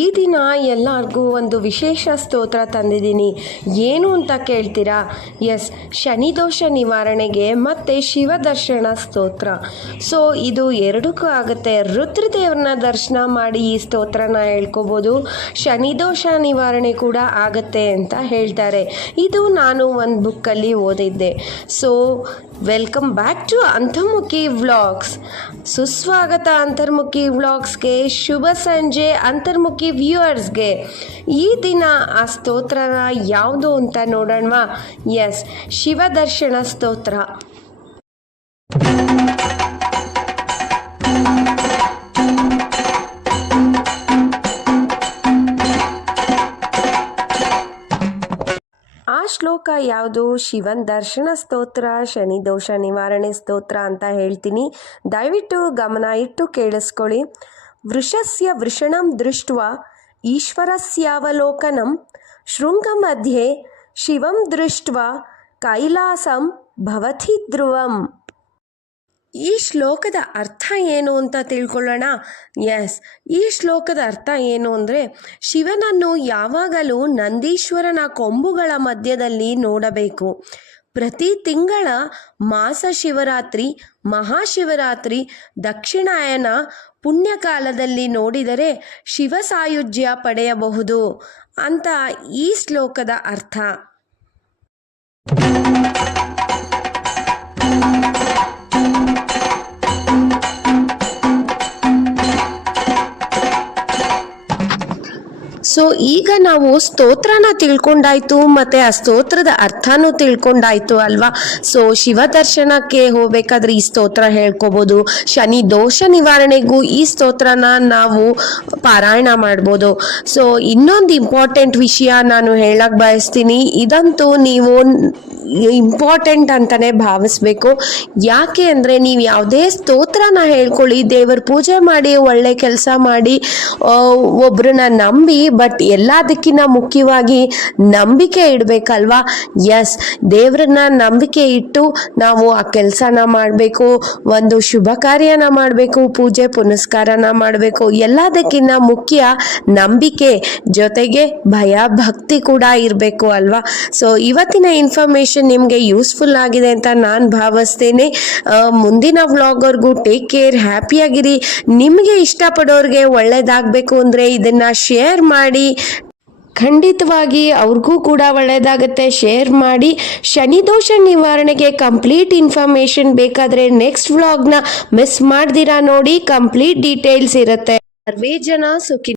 ಈ ದಿನ ಎಲ್ಲರಿಗೂ ಒಂದು ವಿಶೇಷ ಸ್ತೋತ್ರ ತಂದಿದ್ದೀನಿ. ಏನು ಅಂತ ಕೇಳ್ತೀರಾ? ಎಸ್, ಶನಿದೋಷ ನಿವಾರಣೆಗೆ ಮತ್ತು ಶಿವದರ್ಶನ ಸ್ತೋತ್ರ. ಸೊ ಇದು ಎರಡಕ್ಕೂ ಆಗುತ್ತೆ. ರುದ್ರದೇವ್ರನ್ನ ದರ್ಶನ ಮಾಡಿ ಈ ಸ್ತೋತ್ರನ ಹೇಳ್ಕೊಬೋದು. ಶನಿದೋಷ ನಿವಾರಣೆ ಕೂಡ ಆಗುತ್ತೆ ಅಂತ ಹೇಳ್ತಾರೆ. ಇದು ನಾನು ಒಂದು ಬುಕ್ಕಲ್ಲಿ ಓದಿದ್ದೆ. So welcome back to Antarmukhi vlogs. ಸುಸ್ವಾಗತ ಅಂತರ್ಮುಖಿ ವ್ಲಾಗ್ಸ್ಗೆ. ಶುಭ ಸಂಜೆ ಅಂತರ್ಮುಖಿ ವ್ಯೂವರ್ಸ್ಗೆ. ಈ ದಿನ ಆ ಸ್ತೋತ್ರನ ಯಾವುದು ಅಂತ ನೋಡೋಣವಾ? ಎಸ್, ಶಿವದರ್ಶನ ಸ್ತೋತ್ರ. ಆ ಶ್ಲೋಕ ಯಾವುದು? ಶಿವನ್ ದರ್ಶನ ಸ್ತೋತ್ರ, ಶನಿದೋಷ ನಿವಾರಣೆ ಸ್ತೋತ್ರ ಅಂತ ಹೇಳ್ತೀನಿ. ದಯವಿಟ್ಟು ಗಮನ ಇಟ್ಟು ಕೇಳಿಸ್ಕೊಳ್ಳಿ. ವೃಷಸ್ಯ ವೃಷಣಂ ದೃಷ್ಟ್ವಾ ಈಶ್ವರಸ್ಯಾವಲೋಕನಂ ಶೃಂಗಮಧ್ಯೆ ಶಿವಂ ದೃಷ್ಟ್ವಾ ಕೈಲಾಸಂ ಭವತಿ ಧ್ರುವಂ. ಈ ಶ್ಲೋಕದ ಅರ್ಥ ಏನು ಅಂತ ತಿಳ್ಕೊಳ್ಳೋಣ. ಎಸ್, ಈ ಶ್ಲೋಕದ ಅರ್ಥ ಏನು ಅಂದರೆ, ಶಿವನನ್ನು ಯಾವಾಗಲೂ ನಂದೀಶ್ವರನ ಕೊಂಬುಗಳ ಮಧ್ಯದಲ್ಲಿ ನೋಡಬೇಕು. ಪ್ರತಿ ತಿಂಗಳ ಮಾಸ ಶಿವರಾತ್ರಿ, ಮಹಾಶಿವರಾತ್ರಿ, ದಕ್ಷಿಣಾಯನ ಪುಣ್ಯಕಾಲದಲ್ಲಿ ನೋಡಿದರೆ ಶಿವ ಸಾಯುಜ್ಯ ಪಡೆಯಬಹುದು ಅಂತ ಈ ಶ್ಲೋಕದ ಅರ್ಥ. ಸೊ ಈಗ ನಾವು ಸ್ತೋತ್ರನ ತಿಳ್ಕೊಂಡಾಯ್ತು, ಮತ್ತು ಆ ಸ್ತೋತ್ರದ ಅರ್ಥನೂ ತಿಳ್ಕೊಂಡಾಯ್ತು ಅಲ್ವಾ? ಸೊ ಶಿವ ದರ್ಶನಕ್ಕೆ ಹೋಗ್ಬೇಕಾದ್ರೆ ಈ ಸ್ತೋತ್ರ ಹೇಳ್ಕೊಬೋದು. ಶನಿ ದೋಷ ನಿವಾರಣೆಗೂ ಈ ಸ್ತೋತ್ರನ ನಾವು ಪಾರಾಯಣ ಮಾಡ್ಬೋದು. ಸೊ ಇನ್ನೊಂದು ಇಂಪಾರ್ಟೆಂಟ್ ವಿಷಯ ನಾನು ಹೇಳಕ್ಕೆ ಬಯಸ್ತೀನಿ. ಇದಂತೂ ನೀವು ಇಂಪಾರ್ಟೆಂಟ್ ಅಂತಲೇ ಭಾವಿಸ್ಬೇಕು. ಯಾಕೆ ಅಂದರೆ, ನೀವು ಯಾವುದೇ ಸ್ತೋತ್ರನ ಹೇಳ್ಕೊಳ್ಳಿ, ದೇವರ ಪೂಜೆ ಮಾಡಿ, ಒಳ್ಳೆ ಕೆಲಸ ಮಾಡಿ, ಒಬ್ರನ್ನ ನಂಬಿ, ಬಟ್ ಎಲ್ಲದಕ್ಕಿಂತ ಮುಖ್ಯವಾಗಿ ನಂಬಿಕೆ ಇಡಬೇಕಲ್ವಾ? ಎಸ್, ದೇವ್ರನ್ನ ನಂಬಿಕೆ ಇಟ್ಟು ನಾವು ಆ ಕೆಲಸನ ಮಾಡಬೇಕು, ಒಂದು ಶುಭ ಕಾರ್ಯನ ಮಾಡಬೇಕು, ಪೂಜೆ ಪುನಸ್ಕಾರನ ಮಾಡಬೇಕು. ಎಲ್ಲದಕ್ಕಿಂತ ಮುಖ್ಯ ನಂಬಿಕೆ ಜೊತೆಗೆ ಭಯ ಭಕ್ತಿ ಕೂಡ ಇರಬೇಕು ಅಲ್ವಾ? ಸೊ ಇವತ್ತಿನ ಇನ್ಫಾರ್ಮೇಶನ್ ನಿಮಗೆ ಯೂಸ್ಫುಲ್ ಆಗಿದೆ ಅಂತ ನಾನು ಭಾವಿಸ್ತೇನೆ. ಮುಂದಿನ ವ್ಲಾಗ್ವರೆಗೂ ಟೇಕ್ ಕೇರ್, ಹ್ಯಾಪಿಯಾಗಿರಿ. ನಿಮಗೆ ಇಷ್ಟಪಡೋರಿಗೆ ಒಳ್ಳೇದಾಗಬೇಕು ಅಂದರೆ ಇದನ್ನು ಶೇರ್ ಮಾಡಿ. ಖಂಡಿತವಾಗಿ ಅವ್ರಿಗೂ ಕೂಡ ಒಳ್ಳೆಯದಾಗುತ್ತೆ. ಶೇರ್ ಮಾಡಿ. ಶನಿದೋಷ ನಿವಾರಣೆಗೆ ಕಂಪ್ಲೀಟ್ ಇನ್ಫಾರ್ಮೇಷನ್ ಬೇಕಾದರೆ ನೆಕ್ಸ್ಟ್ ವ್ಲಾಗ್ನ ಮಿಸ್ ಮಾಡ್ದಿರಾ ನೋಡಿ, ಕಂಪ್ಲೀಟ್ ಡೀಟೇಲ್ಸ್ ಇರುತ್ತೆ. ಸರ್ವೇ ಜನ ಸುಖಿ